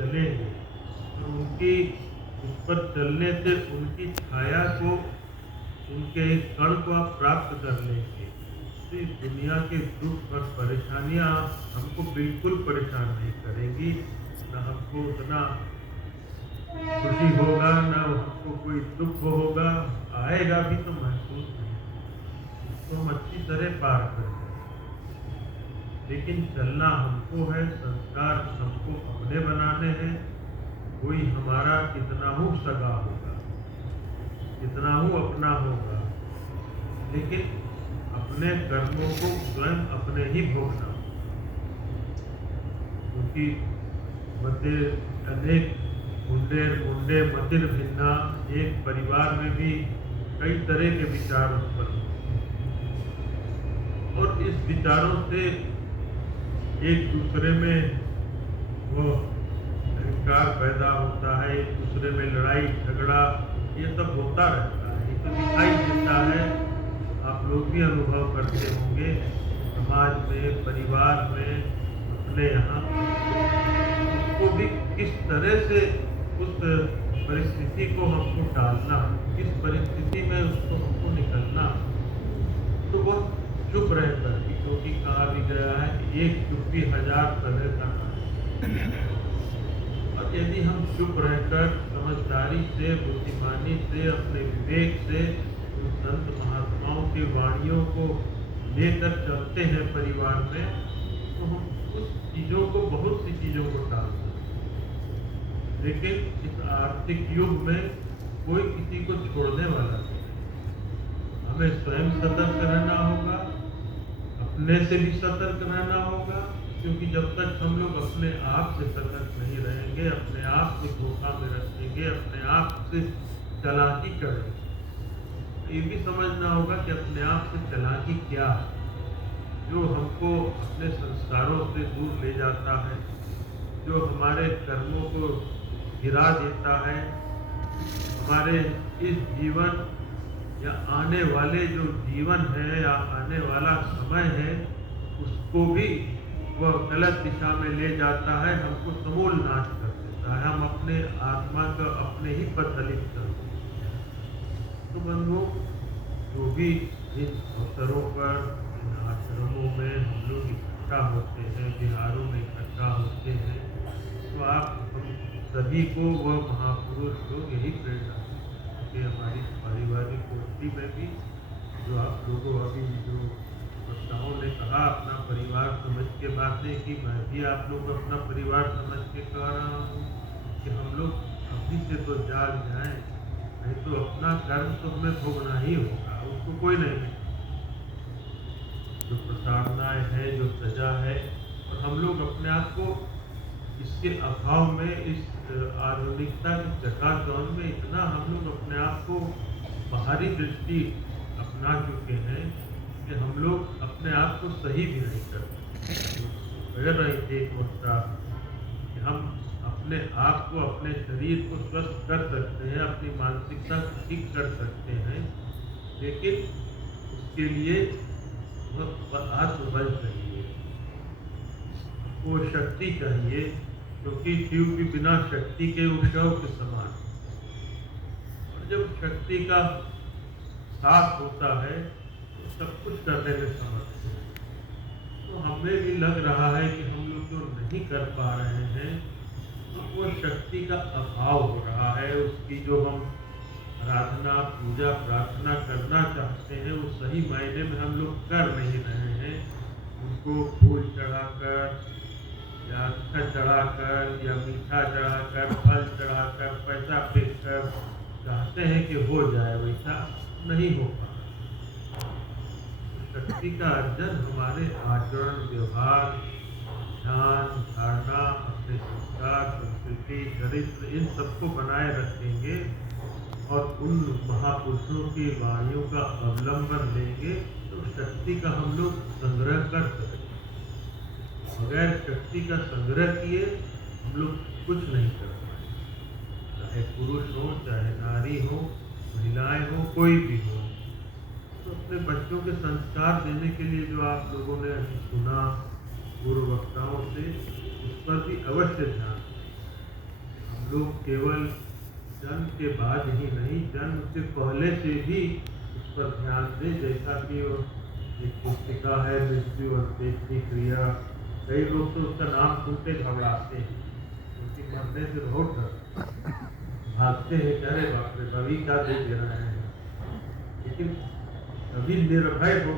चलेंगे और उनकी उस पर चलने से उनकी छाया को, उनके एक कण को आप प्राप्त कर लेंगे, तो इस दुनिया के दुख और परेशानियां हमको बिल्कुल परेशान नहीं करेंगी। न हमको उतना खुशी होगा, न हमको कोई दुख होगा, आएगा भी तो महसूस नहीं होगा, उसको हम अच्छी तरह पार कर जाएंगे। लेकिन चलना हमको है, संस्कार हमको अपने बनाने हैं। कोई हमारा कितना हूँ सगा होगा, कितना हूँ अपना होगा, लेकिन अपने कर्मों को स्वयं अपने ही भोगना होगा। क्योंकि मते अनेक मुंडे मुंडे मतिर भिन्ना, एक परिवार में भी कई तरह के विचार उत्पन्न होते हैं और इस विचारों से एक दूसरे में वो अहंकार पैदा होता है, एक दूसरे में लड़ाई झगड़ा ये सब होता रहता है। ये तो दिखाई देता है, आप लोग भी अनुभव करते होंगे समाज में, परिवार में, अपने यहाँ। उसको भी किस तरह से उस परिस्थिति को हमको टालना, किस परिस्थिति में उसको हमको निकलना, तो वो चुप रहकर, क्योंकि कहा भी गया है कि एक चुप्पी 1000 तरह का नाश। और यदि हम चुप रहकर समझदारी से, बुद्धिमानी से, अपने विवेक से उन संत महात्माओं की वाणियों को लेकर चलते हैं परिवार में, तो हम उस चीज़ों को, बहुत सी चीज़ों को टाल सकते हैं। लेकिन इस आर्थिक युग में कोई किसी को छोड़ने वाला नहीं। हमें स्वयं सतर्क रहना होगा, अपने से भी सतर्क रहना होगा, क्योंकि जब तक हम लोग अपने आप से सतर्क नहीं रहेंगे, अपने आप को धोखा में रखेंगे, अपने आप से चालाकी करेंगे। ये भी समझना होगा कि अपने आप से चालाकी क्या है, जो हमको अपने संस्कारों से दूर ले जाता है, जो हमारे कर्मों को गिरा देता है, हमारे इस जीवन या आने वाले जो जीवन है या आने वाला समय है, उसको भी वह गलत दिशा में ले जाता है, हमको समूल नाश कर देता है। हम अपने आत्मा का अपने ही पर दलित कर देते हैं। तो बंधुओं, जो भी इन अवसरों पर, इन आश्रमों में हम लोग इकट्ठा होते हैं, बिहारों में इकट्ठा होते हैं, तो आप हम सभी को वह महापुरुष लोग यही प्रेरणा कि हमारी पारिवारिक गोष्ठी में भी जो आप लोगों अभी जो वक्ताओं ने कहा, अपना परिवार समझ के बातें की, मैं भी आप लोग अपना परिवार समझ के कह रहा हूँ कि हम लोग अभी से तो जाग जाएं, नहीं तो अपना कर्म तो हमें भोगना ही होगा, उसको कोई नहीं। जो प्रताड़नाएं है, जो सजा है, और हम लोग अपने आप को इसके अभाव में, इस आधुनिकता की चकाचौंध में इतना हम लोग अपने आप को बाहरी दृष्टि अपना चुके हैं कि हम लोग अपने आप को सही भी नहीं कर सकते। कह रही थी एक वक्ता कि हम अपने आप को, अपने शरीर को स्वस्थ कर सकते हैं, अपनी मानसिकता को ठीक कर सकते हैं, लेकिन उसके लिए वह आत्मबल चाहिए, वो शक्ति चाहिए, क्योंकि शिव भी बिना शक्ति के उषव के समान। और जब शक्ति का साथ होता है तो सब कुछ करने में समर्थ है। तो हमें भी लग रहा है कि हम लोग जो नहीं कर पा रहे हैं, तो वो शक्ति का अभाव हो रहा है। उसकी जो हम आराधना, पूजा, प्रार्थना करना चाहते हैं, वो सही मायने में हम लोग कर नहीं रहे हैं। उनको फूल चढ़ाकर या अच्छा चढ़ाकर या मीठा चढ़ाकर, फल चढ़ाकर, पैसा फेंक कर चाहते हैं कि हो जाए, वैसा नहीं हो पा रहा। शक्ति का अर्जन हमारे आचरण, व्यवहार, ध्यान, धारणा, अपने संस्कार, संस्कृति, चरित्र, इन सबको बनाए रखेंगे और उन महापुरुषों की वाणियों का अवलंबन लेंगे, तो शक्ति का हम लोग संग्रह कर सकते। बगैर शक्ति का संग्रह किए हम लोग कुछ नहीं कर पाएंगे। चाहे पुरुष हो, चाहे नारी हो, महिलाएं हो, कोई भी हो। तो अपने बच्चों के संस्कार देने के लिए जो आप लोगों ने अभी सुना पूर्व वक्ताओं से, उस पर भी अवश्य ध्यान दें। लोग केवल जन्म के बाद ही नहीं, जन्म से पहले से भी उस पर ध्यान दें। जैसा कि वो एक पुस्तिका है मृत्यु और पेट की क्रिया, कई लोग तो उसका नाम सुनते घबराते हैं, क्योंकि मरने से बहुत डर भागते हैं, कह रहे बाप रे अभी क्या दे दे रहे हैं। लेकिन अभी निर्भय हो